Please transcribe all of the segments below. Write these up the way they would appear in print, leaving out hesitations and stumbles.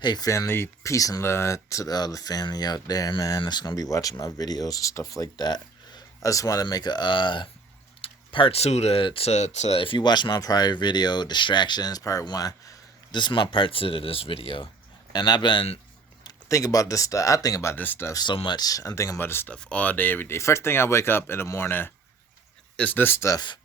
Hey family, peace and love to the other family out there, man. That's gonna be watching my videos and stuff like that. I just want to make a part two to if you watch my prior video, distractions part one. This is my part two to this video, and I've been thinking about this stuff. I think about this stuff so much. I'm thinking about this stuff all day, every day. First thing I wake up in the morning is this stuff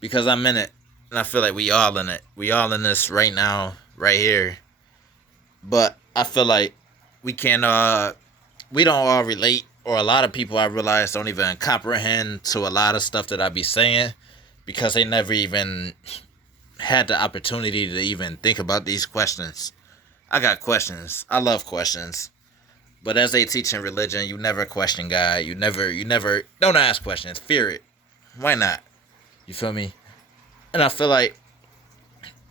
because I'm in it, and I feel like we all in it. We all in this right now, right here. But I feel like we can we don't all relate, or a lot of people I realize don't even comprehend to a lot of stuff that I be saying because they never even had the opportunity to even think about these questions. I got questions. I love questions. But as they teach in religion, you never question God. You never don't ask questions. Fear it. Why not? You feel me? And I feel like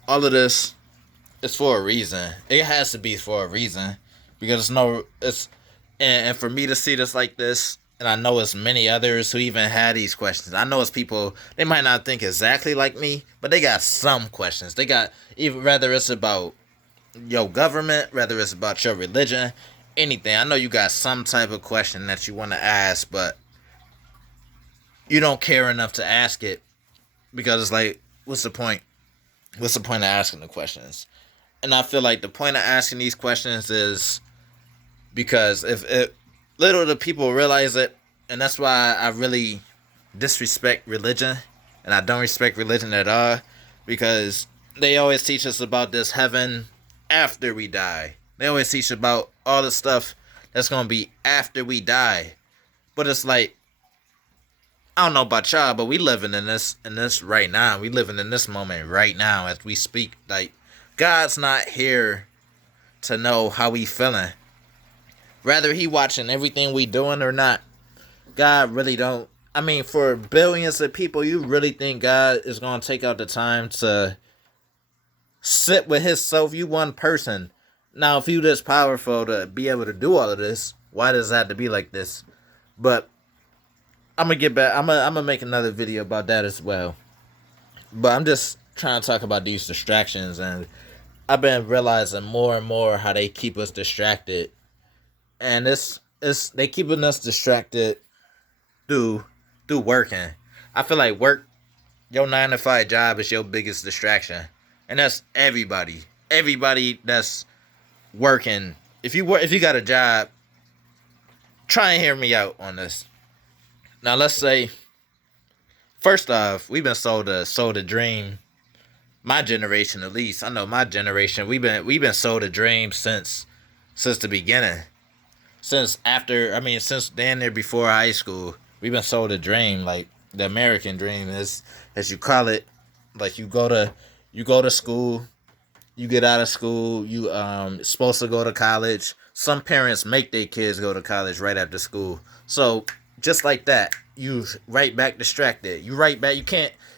all of this is for a reason. It has to be for a reason because and for me to see this like this, and I know it's many others who even had these questions. I know it's people they might not think exactly like me, but they got some questions. They got even whether it's about your government, whether it's about your religion, anything. I know you got some type of question that you want to ask, but you don't care enough to ask it because it's like, what's the point? What's the point of asking the questions? And I feel like the point of asking these questions is because if it, little do people realize it, and that's why I really disrespect religion, and I don't respect religion at all, because they always teach us about this heaven after we die. They always teach about all the stuff that's gonna be after we die, but it's like I don't know about y'all, but we living in this right now. We living in this moment right now as we speak. Like God's not here to know how we feeling. Whether he watching everything we doing or not, God really don't. I mean, for billions of people, you really think God is gonna take out the time to sit with himself? You one person. Now, if you this powerful to be able to do all of this, why does it have to be like this? But I'm gonna get back. I'm gonna make another video about that as well. But I'm just trying to talk about these distractions, and I've been realizing more and more how they keep us distracted, and it's they keeping us distracted through through working. I feel like work, your 9 to 5 job is your biggest distraction, and that's everybody. Everybody that's working. If you got a job, try and hear me out on this. Now let's say first off, we've been sold a dream. My generation, at least, I know my generation. We've been sold a dream since the beginning. Since damn near before high school, we've been sold a dream, like the American dream is, as you call it. Like you go to school, you get out of school, you supposed to go to college. Some parents make their kids go to college right after school. So just like that, you right back distracted. You right back.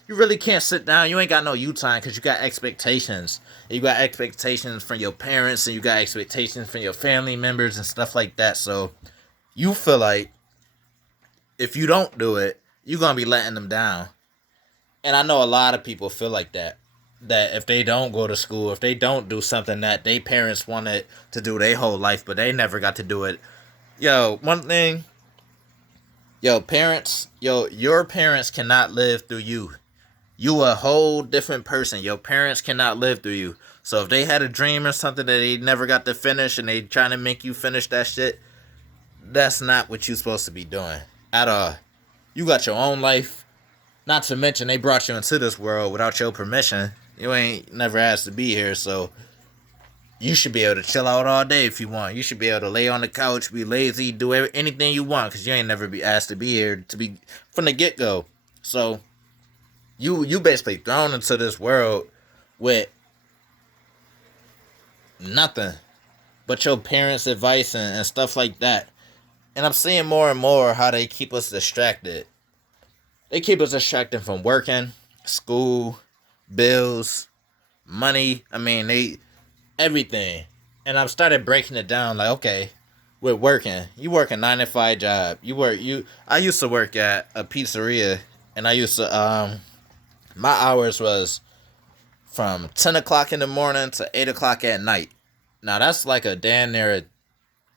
You really can't sit down. You ain't got no you time because you got expectations. You got expectations from your parents, and you got expectations from your family members and stuff like that. So you feel like if you don't do it, you're gonna be letting them down. And I know a lot of people feel like that. That if they don't go to school, if they don't do something that they parents wanted to do their whole life, but they never got to do it. Yo, one thing, your parents cannot live through you. You a whole different person. Your parents cannot live through you. So if they had a dream or something that they never got to finish and they trying to make you finish that shit, that's not what you supposed to be doing at all. You got your own life. Not to mention they brought you into this world without your permission. You ain't never asked to be here, so you should be able to chill out all day if you want. You should be able to lay on the couch, be lazy, do anything you want, because you ain't never be asked to be here to be from the get go. So you basically thrown into this world with nothing but your parents' advice and stuff like that. And I'm seeing more and more how they keep us distracted. They keep us distracted from working, school, bills, money. I mean, they everything. And I've started breaking it down. Like, okay, with working, you work a 9 to 5 job. I used to work at a pizzeria, and I used to my hours was from 10 o'clock in the morning to 8 o'clock at night. Now that's like a damn near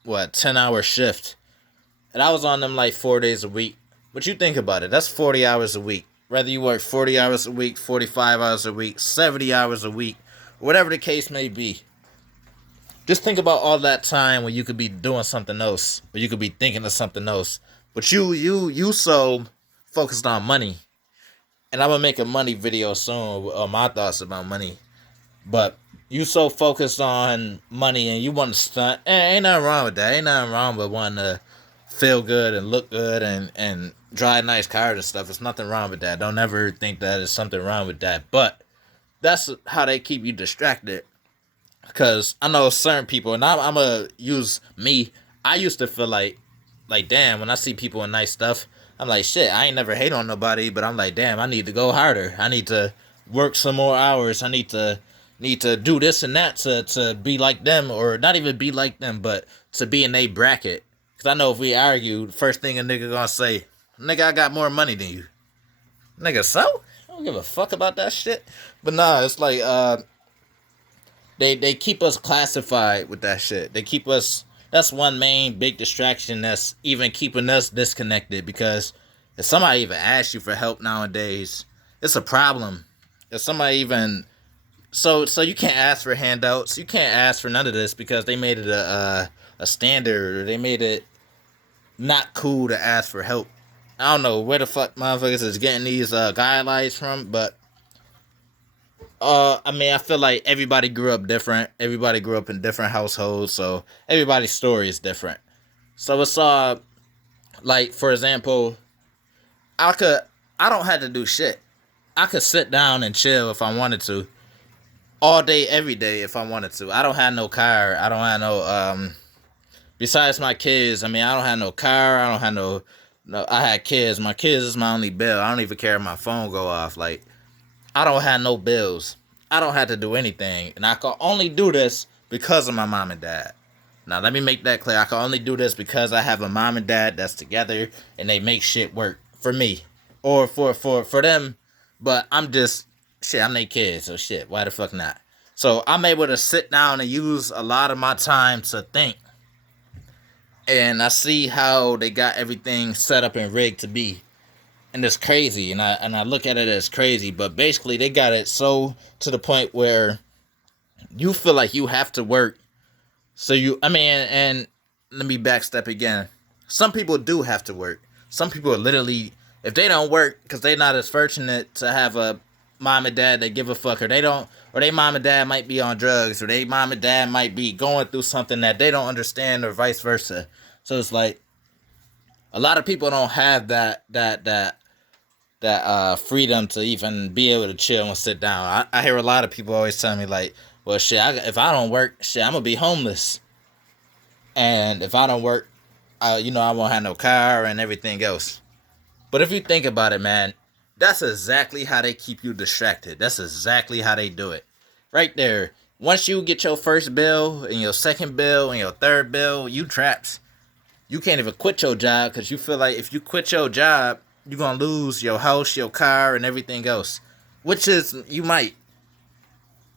what 10-hour shift, and I was on them like 4 days a week. But you think about it, that's 40 hours a week. Whether you work 40 hours a week, 45 hours a week, 70 hours a week, whatever the case may be. Just think about all that time when you could be doing something else, or you could be thinking of something else. But you so focused on money. And I'm gonna make a money video soon on my thoughts about money. But you so focused on money and you want to stunt. Ain't nothing wrong with that. Ain't nothing wrong with wanting to feel good and look good and drive nice cars and stuff. There's nothing wrong with that. Don't ever think that there's something wrong with that. But that's how they keep you distracted. Because I know certain people, and I'm going to use me. I used to feel like, damn, when I see people in nice stuff, I'm like, shit, I ain't never hate on nobody, but I'm like, damn, I need to go harder. I need to work some more hours. I need to do this and that to be like them, or not even be like them, but to be in a bracket. Because I know if we argue, the first thing a nigga gonna say, nigga, I got more money than you. Nigga, so? I don't give a fuck about that shit. But nah, it's like, they keep us classified with that shit. They keep us. That's one main big distraction that's even keeping us disconnected. Because if somebody even asks you for help nowadays, it's a problem. If somebody even so you can't ask for handouts. You can't ask for none of this because they made it a standard, or they made it not cool to ask for help. I don't know where the fuck motherfuckers is getting these guidelines from, but I mean, I feel like everybody grew up different. Everybody grew up in different households, so everybody's story is different. So it's like, for example, I could I don't have to do shit. I could sit down and chill if I wanted to, all day, every day if I wanted to. I don't have no car. I don't have no besides my kids. I mean, I don't have no car. I don't have no. I had kids. My kids is my only bill. I don't even care if my phone go off. Like, I don't have no bills. I don't have to do anything. And I can only do this because of my mom and dad. Now, let me make that clear. I can only do this because I have a mom and dad that's together and they make shit work for me or for them. But I'm just, shit, I'm their kid, so shit, why the fuck not? So I'm able to sit down and use a lot of my time to think. And I see how they got everything set up and rigged to be. And it's crazy. And I look at it as crazy. But basically, they got it so to the point where you feel like you have to work. So and let me backstep again. Some people do have to work. Some people are literally, if they don't work, because they're not as fortunate to have a mom and dad that give a fuck, or they mom and dad might be on drugs, or they mom and dad might be going through something that they don't understand, or vice versa. So it's like, a lot of people don't have that freedom to even be able to chill and sit down. I hear a lot of people always tell me like, well, shit, if I don't work, shit, I'm gonna be homeless. And if I don't work, I won't have no car and everything else. But if you think about it, man, that's exactly how they keep you distracted. That's exactly how they do it. Right there. Once you get your first bill and your second bill and your third bill, you trapped. You can't even quit your job because you feel like if you quit your job, you're going to lose your house, your car, and everything else. Which is, you might.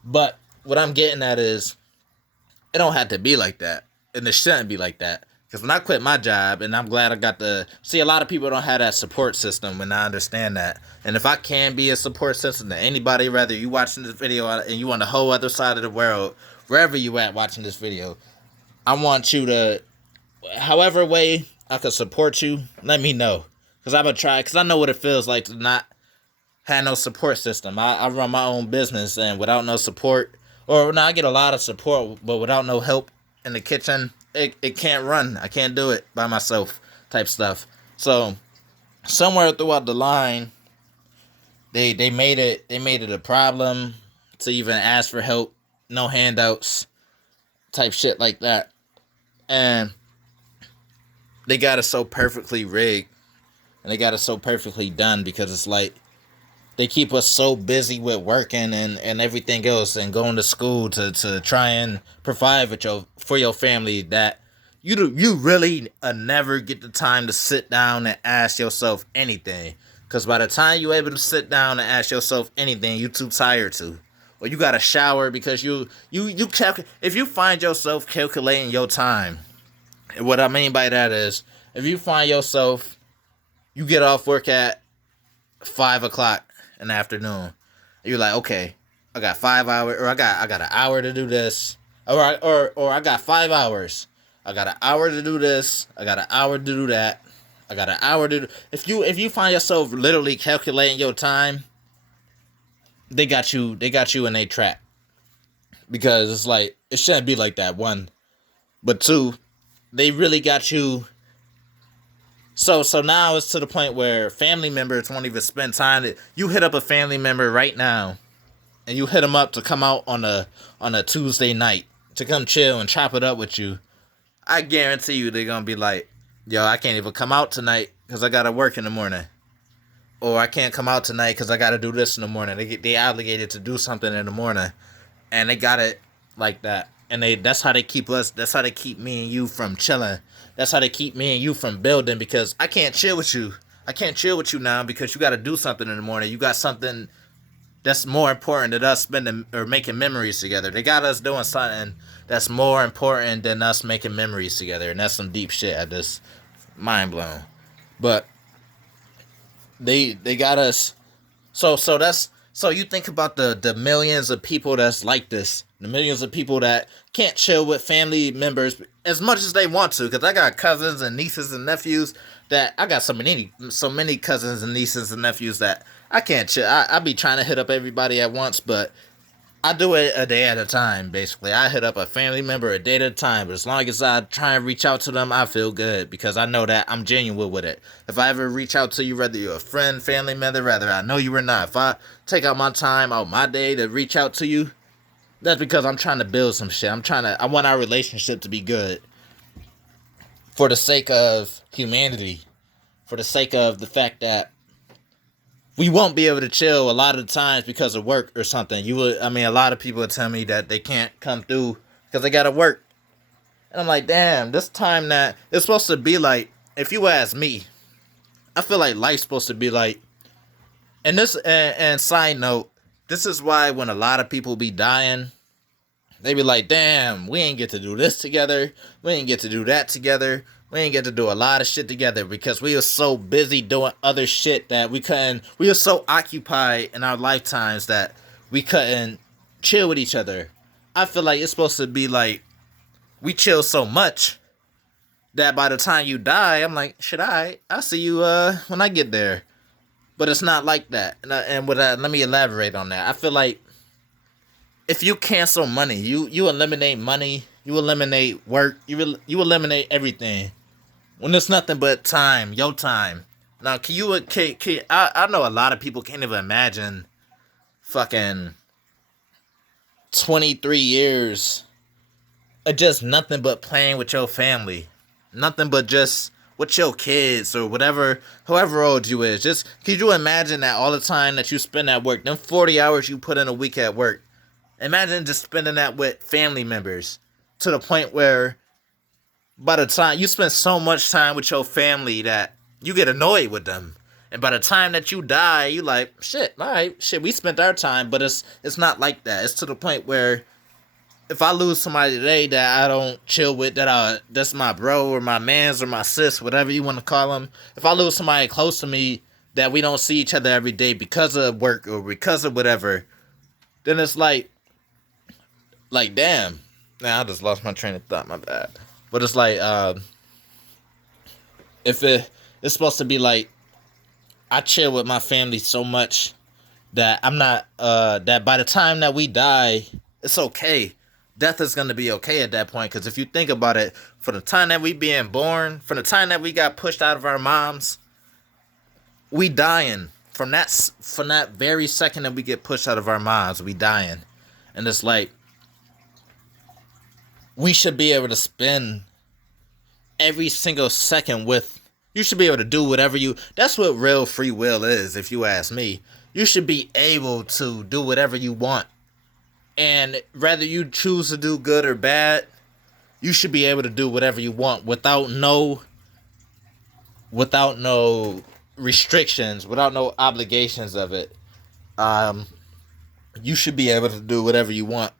But what I'm getting at is, it don't have to be like that. And it shouldn't be like that. Because when I quit my job, and I'm glad I got see, a lot of people don't have that support system, and I understand that. And if I can be a support system to anybody, whether you watching this video and you on the whole other side of the world, wherever you at watching this video, I want you to, however way I could support you, let me know. Because I'm going to try, because I know what it feels like to not have no support system. I run my own business, and without no support, or no, I get a lot of support, but without no help in the kitchen, it can't run. I can't do it by myself type stuff. So somewhere throughout the line, they made it a problem to even ask for help, no handouts, type shit like that. And they got it so perfectly rigged, and they got it so perfectly done, because it's like they keep us so busy with working and everything else, and going to school to try and provide for your family, that you really never get the time to sit down and ask yourself anything. Because by the time you're able to sit down and ask yourself anything, you're too tired to. or you got to shower because if you find yourself calculating your time, and what I mean by that is if you find yourself, you get off work at 5 o'clock in the afternoon, you're like, okay, I got 5 hours, or I got an hour to do this, or I got 5 hours, I got an hour to do this, I got an hour to do that, I got an hour to do. If you find yourself literally calculating your time, they got you in a trap, because it's like it shouldn't be like that. One, but two, they really got you. So now it's to the point where family members won't even spend time. You hit up a family member right now, and you hit them up to come out on a Tuesday night to come chill and chop it up with you. I guarantee you they're gonna be like, yo, I can't even come out tonight because I gotta work in the morning. Or I can't come out tonight because I gotta do this in the morning. They obligated to do something in the morning, and they got it like that. And that's how they keep us. That's how they keep me and you from chilling. That's how they keep me and you from building, because I can't chill with you. I can't chill with you now because you got to do something in the morning. You got something that's more important than us spending or making memories together. They got us doing something that's more important than us making memories together, and that's some deep shit. I just mind blown. But they got us. So you think about the millions of people that's like this, the millions of people that can't chill with family members as much as they want to, because I got cousins and nieces and nephews that I got so many cousins and nieces and nephews that I can't chill. I be trying to hit up everybody at once, but I do it a day at a time, basically. I hit up a family member a day at a time, but as long as I try and reach out to them, I feel good, because I know that I'm genuine with it. If I ever reach out to you, whether you're a friend, family member, whether I know you or not, if I take out my time, out my day to reach out to you, that's because I'm trying to build some shit. I want our relationship to be good. For the sake of humanity. For the sake of the fact that we won't be able to chill a lot of the times because of work or something. A lot of people tell me that they can't come through because they gotta work. And I'm like, damn, this time that it's supposed to be like, if you ask me, I feel like life's supposed to be like, and side note, this is why when a lot of people be dying, they be like, damn, we ain't get to do this together. We ain't get to do that together. We ain't get to do a lot of shit together because we were so busy doing other shit that we were so occupied in our lifetimes that we couldn't chill with each other. I feel like it's supposed to be like, we chill so much that by the time you die, I'm like, I'll see you when I get there. But it's not like that. Let me elaborate on that. I feel like if you cancel money, you eliminate money, you eliminate work, you eliminate everything. When there's nothing but time, your time. Now, I know a lot of people can't even imagine fucking 23 years of just nothing but playing with your family. Nothing but just with your kids or whatever, however old you is. Just, could you imagine that all the time that you spend at work, them 40 hours you put in a week at work, imagine just spending that with family members to the point where by the time you spend so much time with your family that you get annoyed with them. And by the time that you die, you like, shit, all right, shit, we spent our time, but it's not like that. It's to the point where if I lose somebody today that I don't chill with, that's my bro or my mans or my sis, whatever you want to call them, if I lose somebody close to me that we don't see each other every day because of work or because of whatever, then it's like damn. Now I just lost my train of thought, my bad. But it's like, if it's supposed to be like, I chill with my family so much that I'm not, that by the time that we die, it's okay. Death is going to be okay at that point. Because if you think about it, from the time that we being born, from the time that we got pushed out of our moms, we dying. From that very second that we get pushed out of our moms, we dying. And it's like, we should be able to spend every single second with, you should be able to do whatever that's what real free will is, if you ask me. You should be able to do whatever you want. And whether you choose to do good or bad, you should be able to do whatever you want without no restrictions, without no obligations of it. You should be able to do whatever you want.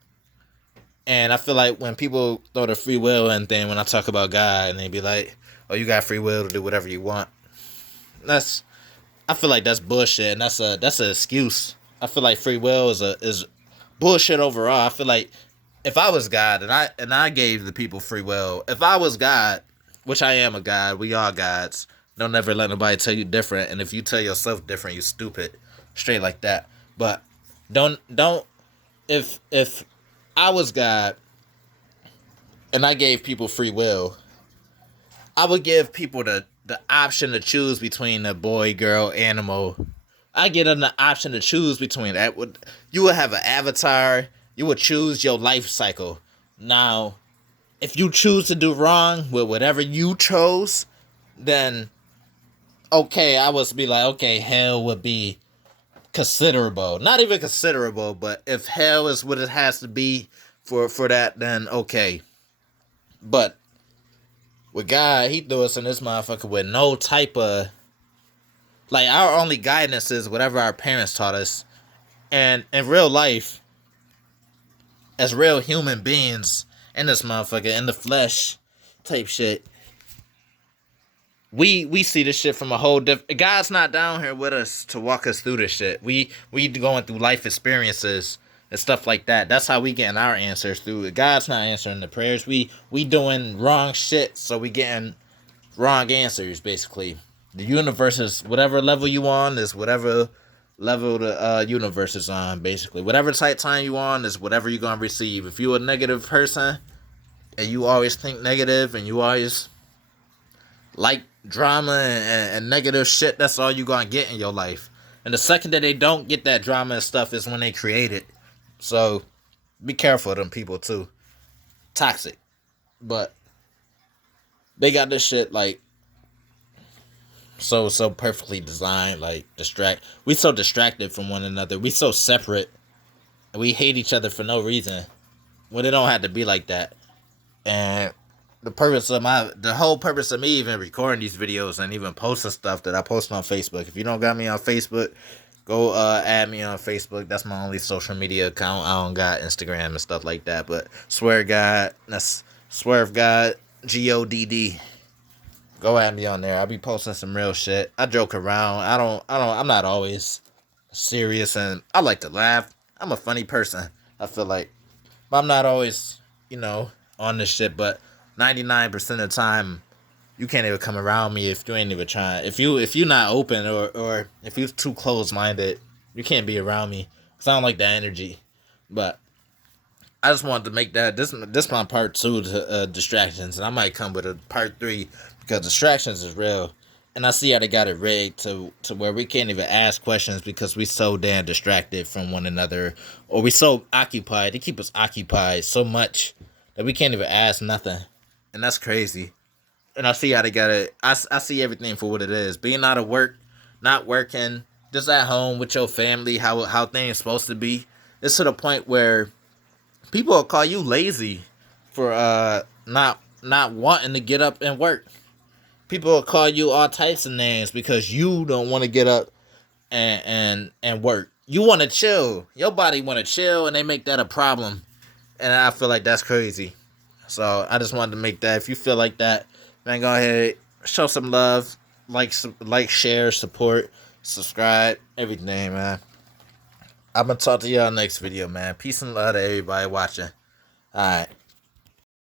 And I feel like when people throw the free will and then when I talk about God and they be like, "Oh, you got free will to do whatever you want," that's I feel like that's bullshit, and that's an excuse. I feel like free will is bullshit overall. I feel like if I was God and I gave the people free will, if I was God, which I am a God, we are gods. Don't ever let nobody tell you different, and if you tell yourself different, you stupid. Straight like that. But don't if I was God and I gave people free will, I would give people the option to choose between a boy, girl, animal. I give them the option to choose between that. You would have an avatar. You would choose your life cycle. Now, if you choose to do wrong with whatever you chose, then okay, I would be like, okay, hell would be considerable. Not even considerable, but if hell is what it has to be for that, then okay. But with God, he threw us in this motherfucker with no type of like our only guidance is whatever our parents taught us. And in real life, as real human beings in this motherfucker, in the flesh type shit, we see this shit from a whole different. God's not down here with us to walk us through this shit. We going through life experiences and stuff like that. That's how we getting our answers through it. God's not answering the prayers. We doing wrong shit, so we getting wrong answers basically. The universe is whatever level you on is whatever level the universe is on basically. Whatever type time you on is whatever you're gonna receive. If you a negative person and you always think negative and you always like drama and negative shit, that's all you gonna get in your life. And the second that they don't get that drama and stuff is when they create it. So be careful of them people too. Toxic. But they got this shit like so perfectly designed, like we so distracted from one another. We so separate. And we hate each other for no reason. When it don't have to be like that. And the whole purpose of me even recording these videos and even posting stuff that I post on Facebook. If you don't got me on Facebook, go add me on Facebook. That's my only social media account. I don't got Instagram and stuff like that. But Swear God, that's Swerve God, GODD. Go add me on there. I be posting some real shit. I joke around. I'm not always serious, and I like to laugh. I'm a funny person, I feel like. But I'm not always, on this shit. But 99% of the time, you can't even come around me if you ain't even trying. If you're not open or if you're too close minded, you can't be around me. Cause I don't like that energy. But I just wanted to make that this my part 2 to distractions, and I might come with a part 3 because distractions is real. And I see how they got it rigged to where we can't even ask questions because we so damn distracted from one another, or we so occupied. They keep us occupied so much that we can't even ask nothing, and that's crazy. And I see how they got it. I see everything for what it is. Being out of work, not working, just at home with your family, how things supposed to be. It's to the point where people will call you lazy for not wanting to get up and work. People will call you all types of names because you don't want to get up and work. You want to chill. Your body want to chill, and they make that a problem. And I feel like that's crazy. So I just wanted to make that. If you feel like that, man, go ahead, show some love, like, share, support, subscribe, everything, man. I'm gonna talk to y'all next video, man. Peace and love to everybody watching. All right.